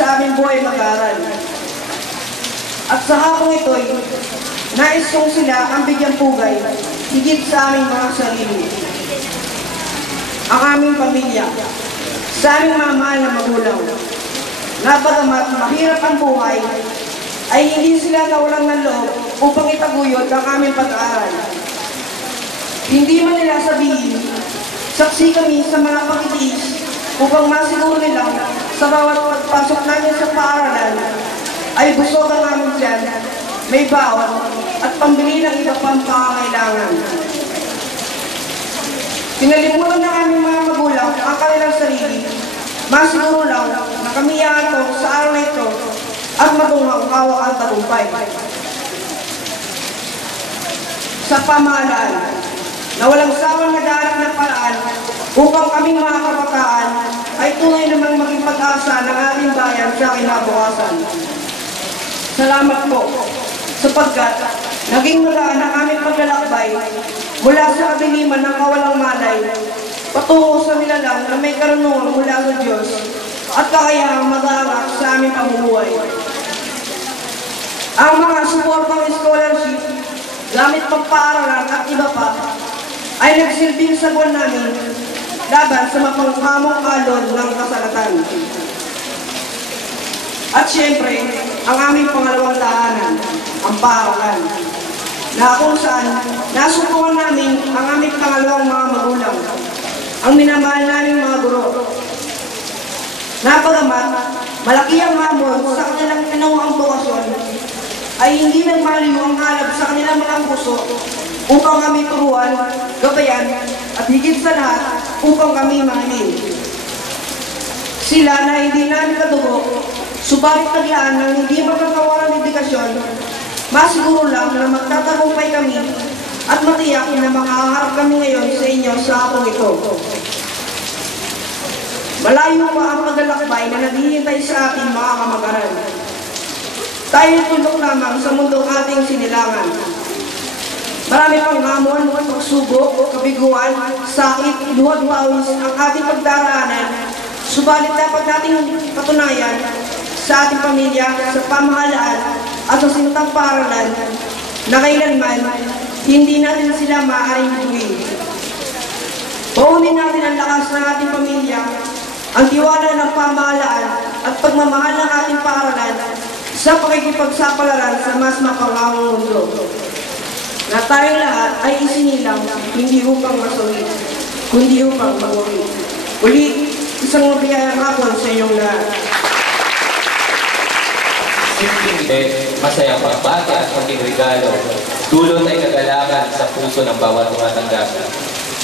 sa aming buhay mag-aaral. At sa hapong ito'y, nais kong sila ang bigyang pugay, higit sa aming mga sarili. Ang aming pamilya, sa aming mga mahal na magulang, na bagamat mahirap ang buhay, ay hindi sila nawalang ng loob upang itaguyod ang aming pag-aaral. Hindi man nila sabihin, saksi kami sa mga pagtitiis upang masiguro nilang sa bawat pagpasok namin sa paaralan ay busog ang aming tiyan, may baon at pambili ng iba pang pangangailangan. Pinalimutan ng aming mga magulang ang kanilang sarili, masiguro lang na kami yato sa araw na ito at matunghang hawak ang tagumpay. Sa pamahalaan, na walang sawang naghahanap ng paraan upang kaming mga kabataan ay tunay namang maging pag-asa ng ating bayan sa kinabukasan. Salamat po, sapagkat naging magaan ang aming paglalakbay mula sa kadiliman ng kawalang malay patungo sa nilalang na may karunungan mula sa Diyos at kakayahang mag-aangat sa aming pamumuhay. Ang mga suportang scholarship, gamit pagpaaralan at iba pa, ay nagsilbing sagon namin laban sa mapanghamong alon ng kasalatan. At siyempre, ang aming pangalawang tahanan, ang paaralan, na kung saan nasubukan namin ang aming pangalawang mga magulang, ang minamahal naming mga guro. Napagamat, malaki ang hamon sa kanilang pinawang bukasyon, ay hindi nagmaliw ang halab sa kanilang mga puso upang kami turuan, gabayan, at higit sa lahat, upang kami mahalin. Sila na hindi namin kadugo, subalit taglaan ng hindi magkakawalan ng edukasyon, masiguro lang na magtatagumpay kami at matiyak na makaharap kami ngayon sa inyo sa hapong ito. Malayo pa ang paglalakbay na naghihintay sa ating mga kamag-aral. Tayo tulok lamang sa mundong ating sinilangan. Marami pang hamon, pagsubok, kabiguan, sakit, luwag pawis ang ating pagdaraanan. Subalit dapat nating patunayan sa ating pamilya, sa pamahalaan at sa sinutang paaralan na kailanman hindi natin sila maaaring buuin. Paunin natin ang lakas ng ating pamilya, ang tiwala ng pamahalaan at pagmamahal ng ating paaralan sa pakikipagsapalaran sa mas mapangawang mundo. Na tayong lahat ay isinilang hindi upang masulit, kundi upang magulit. Uli, isang mabiyayang hapon sa inyong lahat. Simpleng masayang pagbati at maging regalo, dulot ay kagalakan sa puso ng bawat tumatanggap.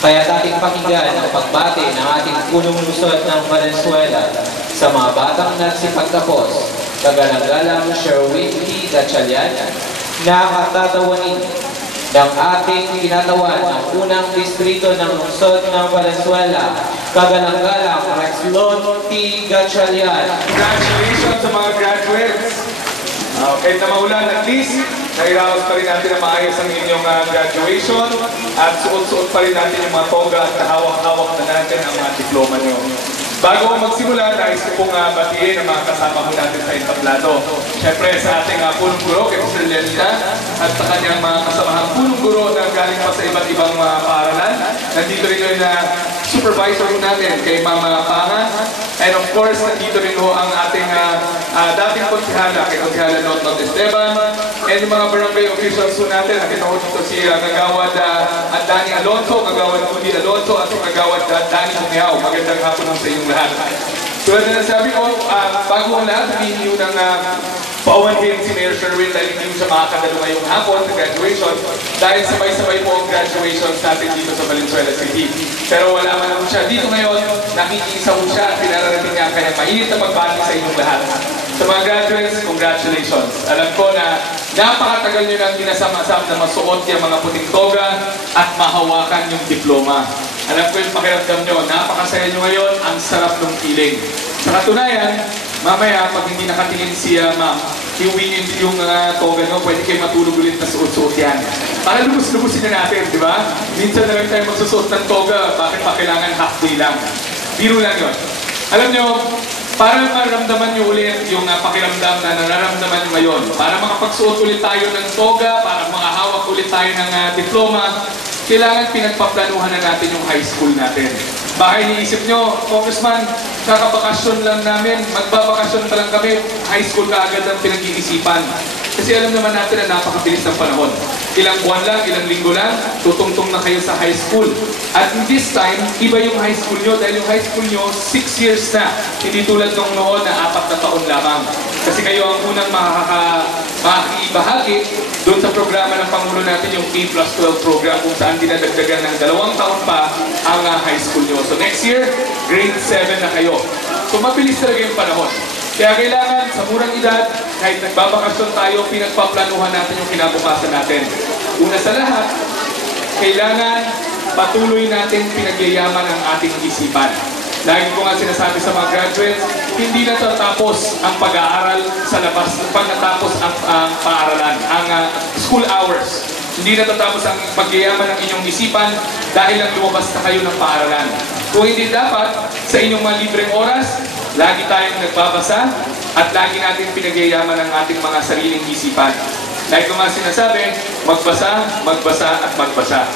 Kaya ating pakinggan ang pagbati ng ating punong lusot ng Valenzuela sa mga batang nagsipagtapos, kagalang-galang Sherwin T. Gatchalian, na katatawanin ng ating kinatawan ng unang distrito ng lungsod ng Valenzuela, kagalang-galang Rexlon T. Gatchalian. Congratulations sa mga graduates! Kahit na maulan, at least, nairaos pa rin natin na maayos ang inyong graduation at suot-suot pa rin natin yung mga toga at hawak-hawak na natin ang mga diploma nyo. Bago magsimula, nais ko pong batiin ang mga kasama ko natin sa entablado. Siyempre sa ating punong guro, kay Mr. Lelita, at sa kanyang mga kasamahang punong guro na galing pa sa iba't ibang paaralan. Nandito rin yung supervisor natin kay Mama Panga. And of course, nandito rin ho ang ating dating konsihala, kay Konsihala Not Esteban. And yung mga barangay officials ho natin, nakita ko dito si Kagawad Danny Alonso, Kagawad Rudy Alonso, at Kagawad Danny Bumiao. Magandang hapon sa inyong lahat. Tulad na sabi ko, bago ang lahat, hindi nyo ng paumanhin si Mayor Sherwin dahil hindi siya makakadalo ngayong hapon sa graduation dahil sabay-sabay po ang graduation natin dito sa Valenzuela City. Pero wala man naman siya dito ngayon, nakikiisa po siya at pinararating niya ang kanyang mainit na pagbati sa inyong lahat. Sa mga graduates, congratulations. Alam ko na napakatagal nyo nang dinasama-sama na masuot yung mga puting toga at mahawakan yung diploma. Alam ko yung pakiramdam nyo, napakasaya nyo ngayon, ang sarap ng feeling. Sa katunayan, mamaya, pag hindi nakatingin siya, ma'am, iuwinin yung toga nyo, pwede kayo matulog ulit na suot-suot yan. Para lubos-lubusin na natin, di ba? Minsan na lang tayo magsusuot ng toga, bakit pa kailangan half day lang? Biro lang yun. Alam nyo, para maramdaman nyo ulit yung pakiramdam na nararamdaman nyo ngayon. Para makapagsuot ulit tayo ng toga, para makahawak ulit tayo ng diploma, kailangan pinagpaplanuhan na natin yung high school natin. Baka iniisip nyo, Congressman, kakabakasyon lang namin, magbabakasyon pa lang kami, high school ka agad ang pinag-iisipan. Kasi alam naman natin na napakabilis ng panahon. Ilang buwan lang, ilang linggo lang, tutungtong na kayo sa high school. At this time, iba yung high school nyo dahil yung high school nyo, 6 years na. Hindi tulad nung noon na 4 na taon lamang. Kasi kayo ang unang makakibahagi doon sa programa ng Pangulo natin, yung K+12 program, kung saan dinadagdagan ng 2 taon pa ang high school nyo. So next year, grade 7 na kayo. So mabilis talaga yung panahon. Kaya kailangan sa murang edad, kahit nagbabakasyon tayo, pinagpaplanuhan natin yung kinabukasan natin. Una sa lahat, kailangan patuloy natin pinagyayaman ang ating isipan. Lagi ko nga sinasabi sa mga graduates, hindi na tatapos ang pag-aaral sa labas, pag natapos ang paaralan, ang school hours. Hindi na tatapos ang pagyayaman ng inyong isipan dahil lang lumabas na kayo ng paaralan. Kung hindi dapat, sa inyong mga libreng oras, lagi tayong nagbabasa at lagi natin pinagyayaman ang ating mga sariling isipan. Like ko nga sinasabi, magbasa, magbasa at magbasa.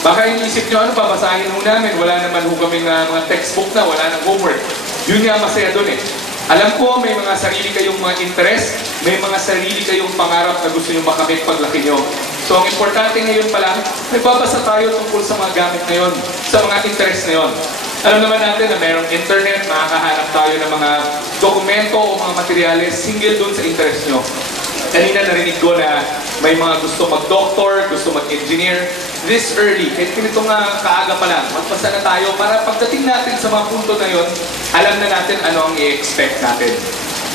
Baka iniisip nyo, ano babasahin mo namin? Wala naman ho kaming mga textbook na, wala nang homework. Yun nga masaya dun eh. Alam ko, may mga sarili kayong mga interest, may mga sarili kayong pangarap na gusto nyo makamit paglaki nyo. So ang importante ngayon pala, nagbabasa tayo tungkol sa mga gamit na yun, sa mga interest na yun. Alam naman natin na mayroong internet, makakahanap tayo ng mga dokumento o mga materyales single dun sa interest nyo. Kanina narinig ko na may mga gusto mag-doctor, gusto mag-engineer. This early, kahit ganitong kaaga pa lang, magbasa na tayo para pagdating natin sa mga punto na yon, alam na natin ano ang i-expect natin.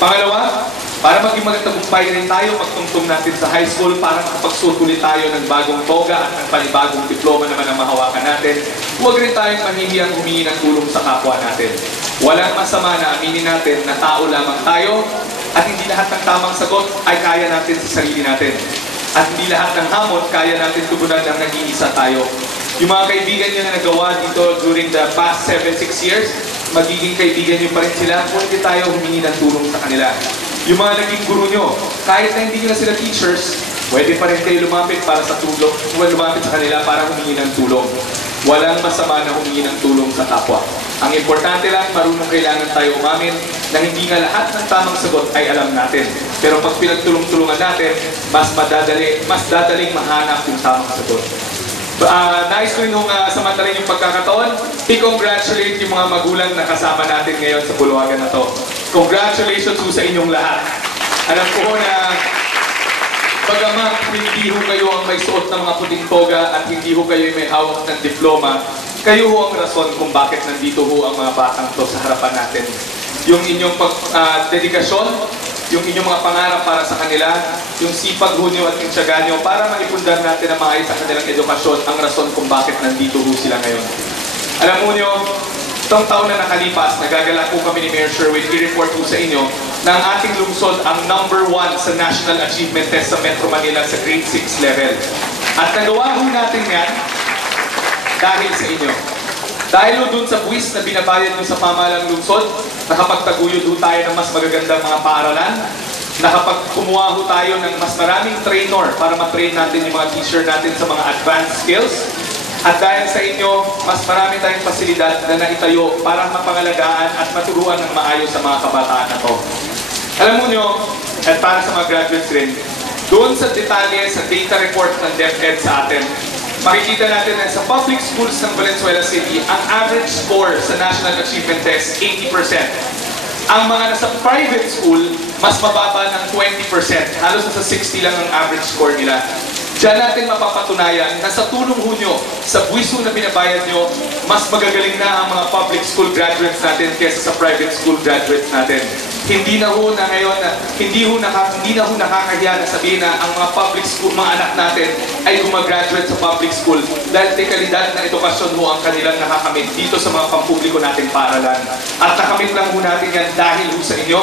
Pangalawa, para maging magtagumpay rin tayo, magtungtong natin sa high school para makapagsuot ulit tayo ng bagong toga at ng panibagong diploma naman ang mahawakan natin. Huwag rin tayong mahihiyang humingi ng tulong sa kapwa natin. Walang masama na aminin natin na tao lamang tayo at hindi lahat ng tamang sagot ay kaya natin sa sarili natin. At hindi lahat ng hamon kaya natin tugunan ng nag-iisa tayo. Yung mga kaibigan nyo na nagawa dito during the past 7-6 years, magiging kaibigan nyo pa rin sila kung hindi tayo humingi ng tulong sa kanila. Yung mga naging guru nyo, kahit na hindi nyo na sila teachers, pwede pa rin kayo lumapit para sa tulong, lumapit sa kanila para humingi ng tulong. Walang masama na humingi ng tulong sa kapwa. Ang importante lang, marunong kailangan tayo umamin na hindi nga lahat ng tamang sagot ay alam natin. Pero pag pinagtulong-tulungan natin, mas dadaling mahanap yung tamang sagot. Nais ko rin nung samantalin yung pagkakataon, i-congratulate yung mga magulang na kasama natin ngayon sa bulwagan na to. Congratulations po sa inyong lahat. Alam ko na bagamat hindi ho kayo ang may suot ng mga puting toga at hindi ho kayo may hawak ng diploma, kayo ho ang rason kung bakit nandito ho ang mga batang to sa harapan natin. Yung inyong dedikasyon, yung inyong mga pangarap para sa kanila, yung sipag ho nyo at yung tiyaga nyo para maipundar natin ang maayos sa kanilang edukasyon ang rason kung bakit nandito ho sila ngayon. Alam mo nyo, itong taon na nakalipas, nagagalak po kami ni Mayor Sherwin, i-report po sa inyo na ang ating lungsod ang #1 sa National Achievement Test sa Metro Manila sa grade 6 level. At nagawa ho natin yan dahil sa inyo. Dahil ho dun sa buwis na binabayad nyo sa pamahalang lungsod, nakapagtaguyod ho tayo ng mas magagandang mga paaralan, nakapagkumuha ho tayo ng mas maraming trainer para matrain natin yung mga teacher natin sa mga advanced skills. At dahil sa inyo, mas marami tayong pasilidad na naitayo para mapangalagaan at maturuan ng maayos sa mga kabataan na to. Alam mo nyo, at para sa mga graduates rin, doon sa detalye sa data report ng DepEd sa atin, makikita natin na sa public schools ng Valenzuela City, ang average score sa National Achievement Test, 80%. Ang mga nasa private school, mas mababa ng 20%. Halos nasa 60 lang ang average score nila. Diyan natin mapapatunayan na sa tulong ho nyo, sa buwiso na binabayad nyo, mas magagaling na ang mga public school graduates natin kaysa sa private school graduates natin. Hindi na ho na ngayon, hindi na ho nakakahiya na sabihin na ang mga public school, mga anak natin ay gumagraduate sa public school dahil kalidad na edukasyon ho ang kanilang nakakamit dito sa mga pampubliko nating paaralan. At nakamit lang ho natin yan dahil ho sa inyo,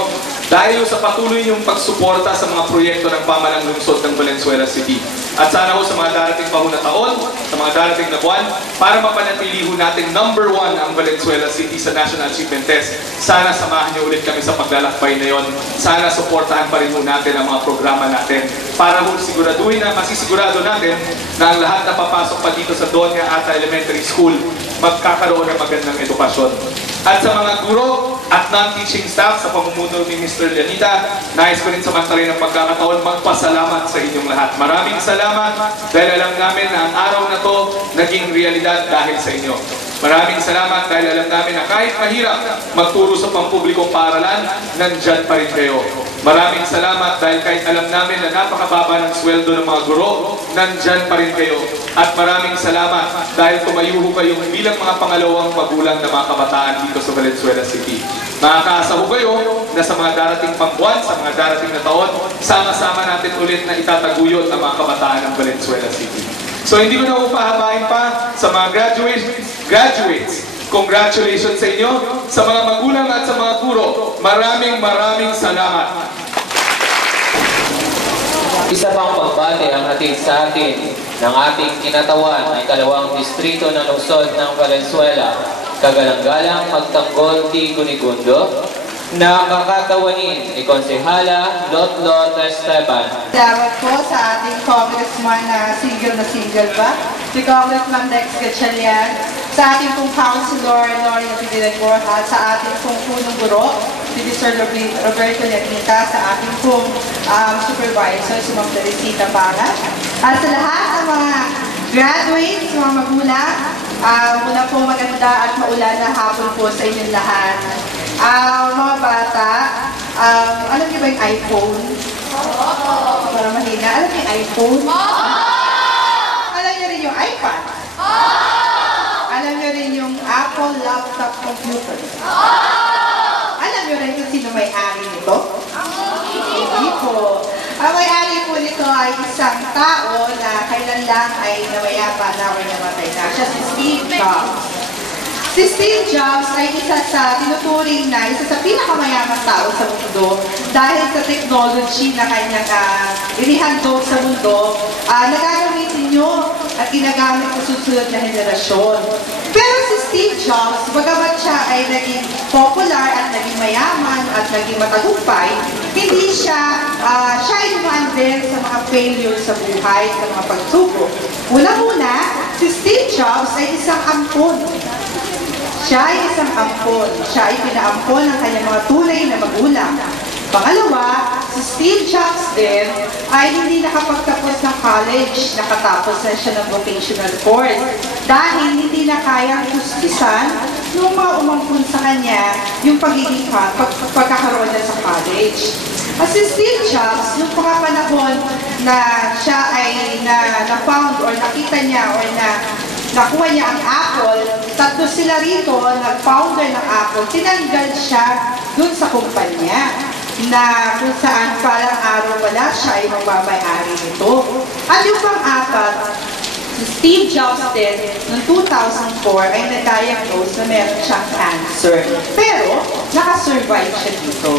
Dahil sa patuloy niyong pagsuporta sa mga proyekto ng pamalang lungsod ng Valenzuela City. At sana ho sa mga darating pa ho na taon, sa mga darating na buwan, para mapanatili ho natin #1 ang Valenzuela City sa National Achievement Test. Sana samahan niyo ulit kami sa paglalakbay na yon. Sana suportahan pa rin ho natin ang mga programa natin para ho siguraduhin na masisigurado natin na ang lahat na papasok pa dito sa Doña Ata Elementary School magkakaroon ng magandang edukasyon. At sa mga guro at non-teaching staff sa pamumuno ni Mr. Leonita, nais ko rin samantalin ng pagkakataon magpasalamat sa inyong lahat. Maraming salamat dahil alam namin na ang araw na to naging realidad dahil sa inyo. Maraming salamat dahil alam namin na kahit mahirap magturo sa pampublikong paaralan, nandyan pa rin kayo. Maraming salamat dahil kahit alam namin na napakababa ng sweldo ng mga guro, nandyan pa rin kayo. At maraming salamat dahil tumayo kayo bilang mga pangalawang magulang na mga kabataan dito sa Valenzuela City. Makakaasa ho kayo na sa mga darating pang buwan, sa mga darating na taon, sama-sama natin ulit na itataguyod ang mga kabataan ng Valenzuela City. So hindi ko na upahabain pa sa mga graduates. Congratulations sa inyo, sa mga magulang at sa mga guro. Maraming salamat. Isa pang pagbati ang hatid sa atin ng ating kinatawan ay kalawang distrito ng lungsod ng Valenzuela, kagalang-galang magtanggol di Gunigundo, na kakatawanin ni Konsehala Lotlot Esteban. Salamat po sa ating congressman na single ba? Si Congressman Dex Gatchalian, sa ating pong councilor Lori Natividad Borja, sa ating pong punong guro, si Sir Roberto Leonita, sa ating pong supervisor, si Ma'am Teresita Para, at sa lahat ng mga graduates, mga magulang, muna po maganda at maulan na hapon po sa inyong lahat. Mga bata, alam niyo ba yung iPhone? Para mahina. Alam niyo yung iPhone? Alam niyo rin yung iPad? Alam niyo rin yung Apple laptop computer? Alam niyo rin kung sino may-ari nito? Hindi po. Ang may-ari po nito ay isang tao na kailan lang ay namayapa na o namatay na. Siya si Steve Jobs. Si Steve Jobs ay isa sa tinuturing na isa sa pinakamayamang tao sa mundo dahil sa technology na kanyang inihandog sa mundo na gagamitin nyo at ginagamit sa susunod na henerasyon. Pero si Steve Jobs, bagamat siya ay naging popular at naging mayaman at naging matagumpay, hindi siya ay dumaan din sa mga failure sa buhay, sa mga pagsubok. Una-una, si Steve Jobs ay isang ampon. Siya ay isang ampon. Siya ay pinaampon ng kanyang mga tunay na magulang. Pangalawa, si Steve Jobs din ay hindi nakapagtapos ng college. Nakatapos na siya ng vocational course. Dahil hindi na kayang hustisan nung mga umampun sa kanya yung pagkakaroon niya sa college. At si Steve Jobs, nung mga panahon na siya ay na-found or nakita niya or nakuha niya ang Apple, tatlo sila rito, nag-founder ng Apple, tinanggal siya dun sa kumpanya na kung saan parang araw wala siya ay magbabay-ari nito. At yung pang-apat, si Steve Jobs din, noong 2004 ay na-diagnose na meron siyang cancer. Pero, nakasurvive siya dito.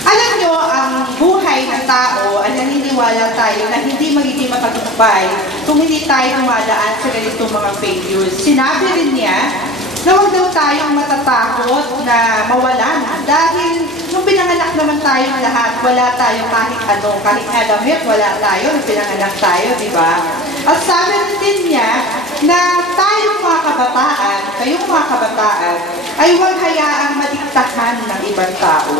Alam nyo, ang buhay ng tao, ay naniniwala tayo na hindi magiging matagumpay kung hindi tayo dumadaan sa ganitong mga failures. Sinabi rin niya na huwag daw tayong matatakot na mawalan dahil nung pinanganak naman tayong lahat, wala tayo kahit ano, kahit nga damit, wala tayo, nung pinanganak tayo, di ba? At sabi rin din niya na tayong mga kabataan, kayong mga kabataan, ay huwag hayaang madiktahan ng ibang tao.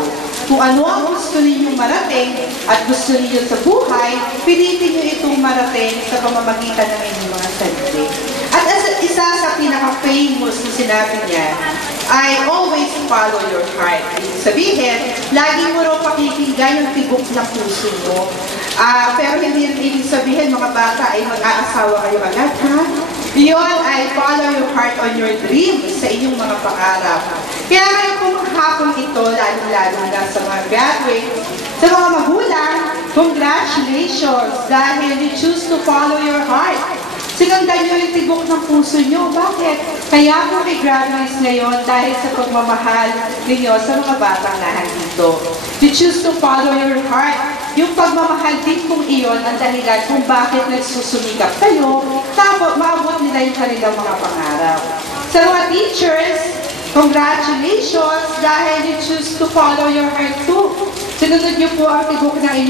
Kung ano ang gusto ninyong marating at gusto ninyo sa buhay, pilitin nyo itong marating sa pamamagitan ng inyong mga sarili. At isa sa pinaka-famous na sinabi niya, I always follow your heart. Ibig sabihin, lagi mo raw pakikinggan yung tibok ng puso mo. Pero hindi rin ibig sabihin, mga bata, ay mag-aasawa kayo agad, ha? Yun ay follow your heart on your dreams sa inyong mga pangarap. Kaya ngayon kung hapon ito, lalo-lalo na sa mga graduates, sa mga magulang, congratulations dahil you choose to follow your heart. Sinundan nyo yung tibok ng puso nyo. Bakit? Kaya po kay graduates ngayon dahil sa pagmamahal ninyo sa mga batang nahandito. You choose to follow your heart. Yung pagmamahal din kung iyon ang dahilan kung bakit nagsusumikap kayo, tapos maabot nila yung kanilang mga pangarap. Sa mga teachers, congratulations dahil you choose to follow your heart too. Sinunod niyo po ang tibok ng inyong